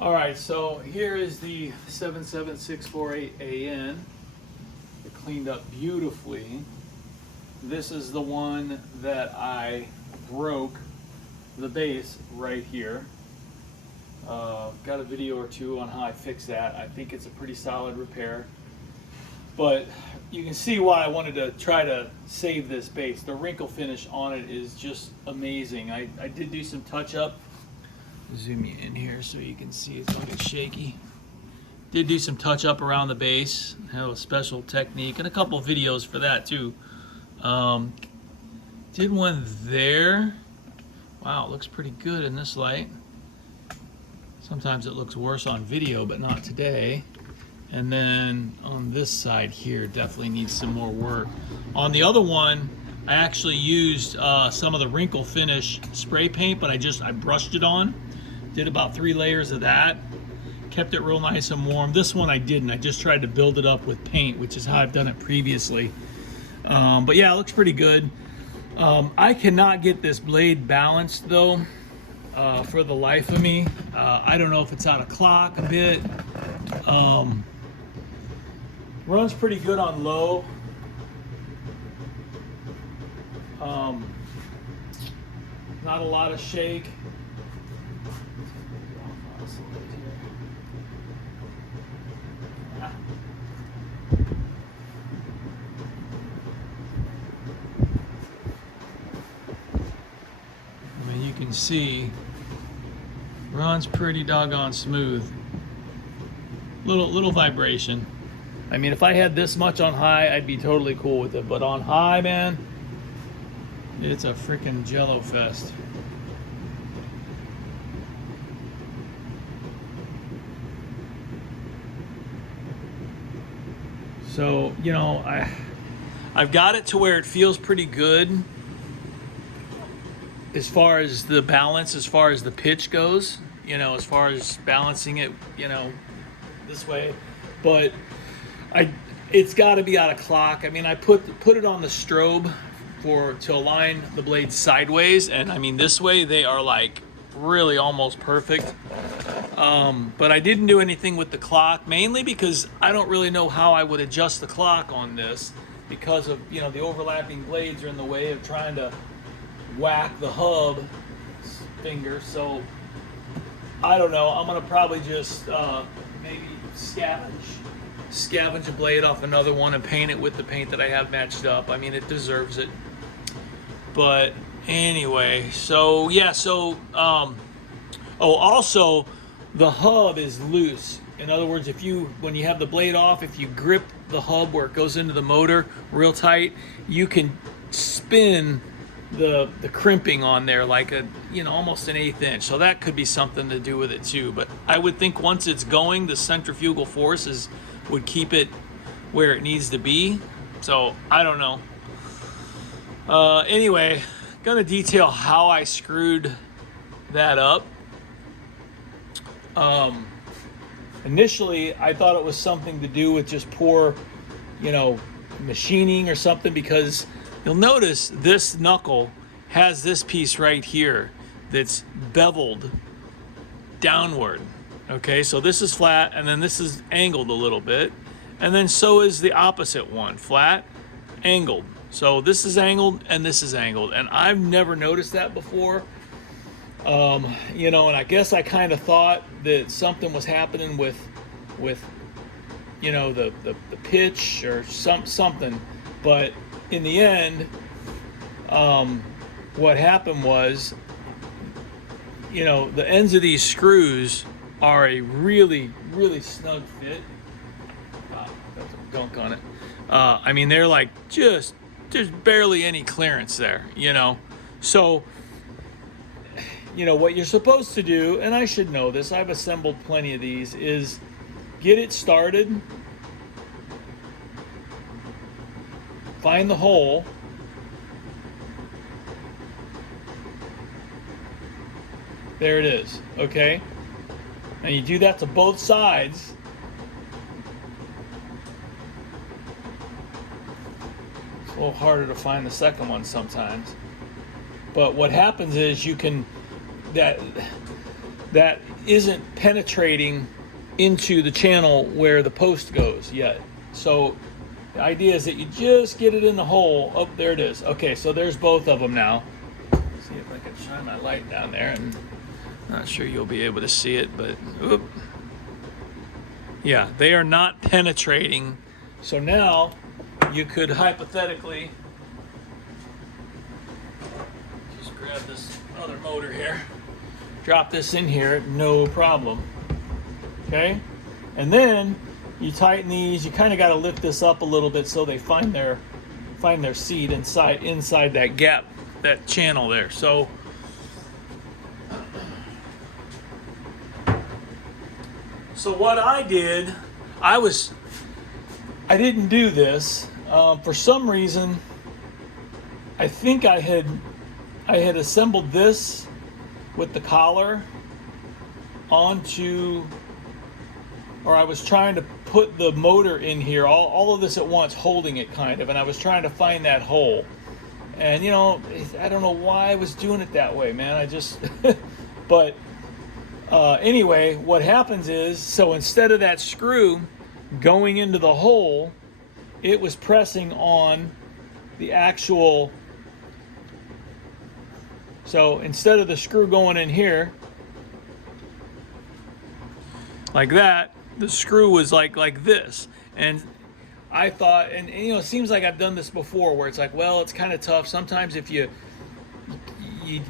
All right, so here is the 77648AN. It cleaned up beautifully. This is the one that I broke the base right here. Got a video or two on how I fixed that. I think it's a pretty solid repair. But you can see why I wanted to try to save this base. The wrinkle finish on it is just amazing. I did do some touch up. Zoom you in here so you can see it's a little bit shaky. Did do some touch up around the base. Have a special technique and a couple videos for that too. Did one there. Wow, it looks pretty good in this light. Sometimes it looks worse on video, but not today. And then on this side here, definitely needs some more work. On the other one, I actually used some of the wrinkle finish spray paint, but I brushed it on. Did about 3 layers of that. Kept it real nice and warm. This one I didn't. I just tried to build it up with paint, which is how I've done it previously. But yeah, it looks pretty good. I cannot get this blade balanced though, for the life of me. I don't know if it's out of clock a bit. Runs pretty good on low. Not a lot of shake. I mean, you can see runs pretty doggone smooth. Little vibration. I mean, if I had this much on high, I'd be totally cool with it. But on high, man, it's a freaking jello fest. So, you know, I've got it to where it feels pretty good as far as the balance, as far as the pitch goes, you know, as far as balancing it, you know, this way. But it's got to be out of clock. I mean, I put it on the strobe to align the blades sideways, and I mean this way they are like really almost perfect. But I didn't do anything with the clock, mainly because I don't really know how I would adjust the clock on this because of, you know, the overlapping blades are in the way of trying to whack the hub finger. So I don't know. I'm gonna probably just maybe scavenge a blade off another one and paint it with the paint that I have matched up. I mean, it deserves it. But anyway, so yeah, so oh, also the hub is loose. In other words, when you have the blade off, if you grip the hub where it goes into the motor real tight, you can spin the crimping on there like almost an 1/8 inch. So that could be something to do with it too. But I would think once it's going, the centrifugal forces would keep it where it needs to be. So I don't know. Anyway, gonna detail how I screwed that up. Initially, I thought it was something to do with just poor, machining or something, because you'll notice this knuckle has this piece right here that's beveled downward. Okay, so this is flat, and then this is angled a little bit, and then so is the opposite one, flat, angled. So this is angled, and this is angled, and I've never noticed that before. And I guess I kind of thought that something was happening with the pitch or something, but in the end, what happened was, the ends of these screws are a really, really snug fit. Got some gunk on it. I mean, they're like there's barely any clearance there, So, what you're supposed to do, and I should know this, I've assembled plenty of these, is get it started, find the hole, there it is, okay? And you do that to both sides. It's a little harder to find the second one sometimes. But what happens is that isn't penetrating into the channel where the post goes yet. So the idea is that you just get it in the hole. Oh, there it is. Okay, so there's both of them now. See if I can shine my light down there. And not sure you'll be able to see it, but whoop. Yeah, they are not penetrating. So now you could hypothetically just grab this other motor here, drop this in here, no problem. Okay, and then you tighten these. You kind of got to lift this up a little bit so they find their seat inside that gap, that channel there. So what I did, I didn't do this for some reason. I think I had assembled this with the collar onto, or I was trying to put the motor in here, all of this at once, holding it kind of, and I was trying to find that hole. And you know, I don't know why I was doing it that way, man. I just, but anyway, what happens is, so instead of that screw going into the hole, it was pressing on the actual, so instead of the screw going in here like that, the screw was like this. And I thought, and you know, it seems like I've done this before where it's like, well, it's kind of tough. Sometimes if you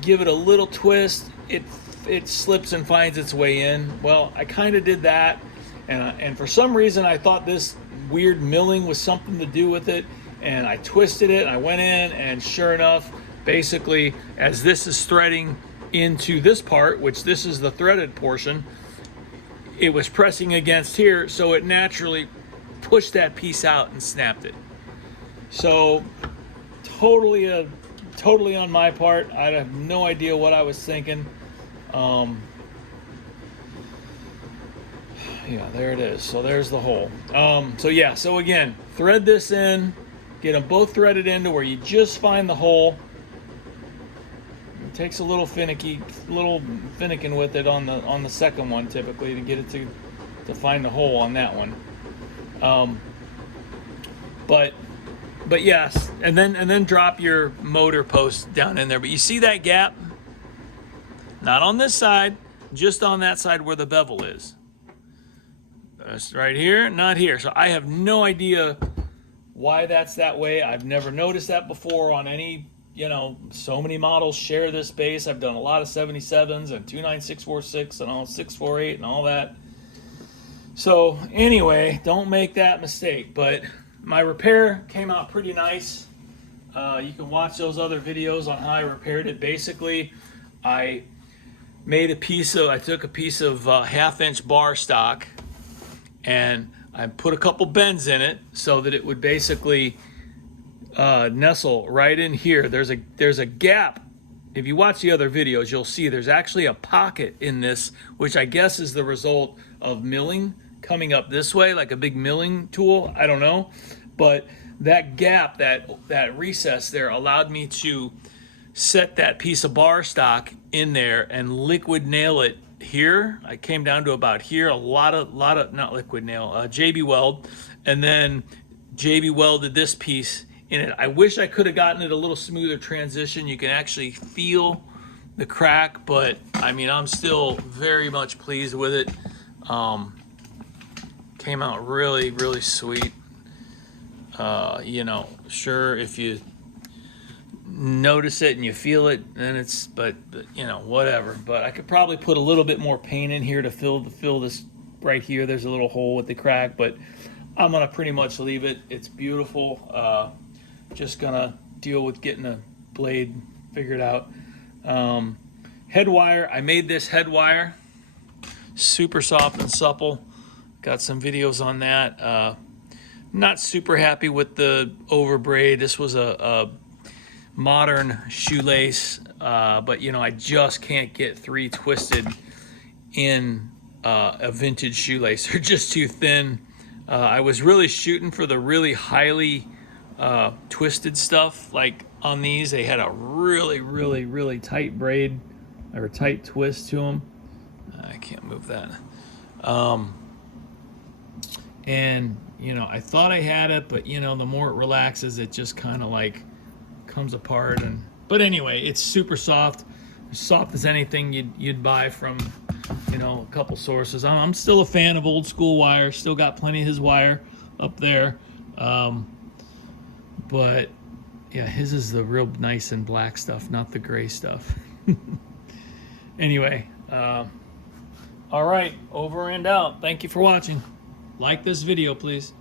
give it a little twist, it slips and finds its way in. Well, I kind of did that, and for some reason I thought this weird milling was something to do with it, and I twisted it and I went in, and sure enough, basically as this is threading into this part, which this is the threaded portion, it was pressing against here, so it naturally pushed that piece out and snapped it. So totally on my part. I have no idea what I was thinking. Yeah, there it is. So there's the hole. So yeah, so again, thread this in, get them both threaded into where you just find the hole. It takes a little finicking with it on the second one typically to get it to find the hole on that one. But yes, and then drop your motor post down in there. But you see that gap? Not on this side, just on that side where the bevel is. That's right here, not here. So I have no idea why that's that way. I've never noticed that before on any, you know, so many models share this base. I've done a lot of 77s and 29646 and all 648 and all that. So anyway, don't make that mistake. But my repair came out pretty nice. You can watch those other videos on how I repaired it. Basically, I took a piece of 1/2-inch bar stock, and I put a couple bends in it so that it would basically nestle right in here. There's a gap. If you watch the other videos, you'll see there's actually a pocket in this, which I guess is the result of milling coming up this way, like a big milling tool. I don't know, but that gap, that recess there, allowed me to set that piece of bar stock in there and liquid nail it here. I came down to about here. A lot of not liquid nail, JB weld, and then JB welded this piece in it. I wish I could have gotten it a little smoother transition. You can actually feel the crack, but I mean, I'm still very much pleased with it. Came out really, really sweet. You know, sure, if you notice it and you feel it, then it's, but you know, whatever. But I could probably put a little bit more paint in here to fill this right here. There's a little hole with the crack, but I'm gonna pretty much leave it. It's beautiful. Just gonna deal with getting a blade figured out. Head wire, I made this head wire super soft and supple. Got some videos on that. Not super happy with the overbraid. This was a modern shoelace, but you know, I just can't get 3 twisted in a vintage shoelace. They're just too thin. I was really shooting for the really highly twisted stuff. Like on these, they had a really, really, really tight braid or tight twist to them. I can't move that. And you know, I thought I had it, but you know, the more it relaxes, it just kind of like comes apart. And but anyway, it's super soft, as soft as anything you'd buy from, you know, a couple sources. I'm still a fan of old school wire. Still got plenty of his wire up there, but yeah, his is the real nice and black stuff, not the gray stuff. Anyway, all right, over and out. Thank you for watching. Like this video, please.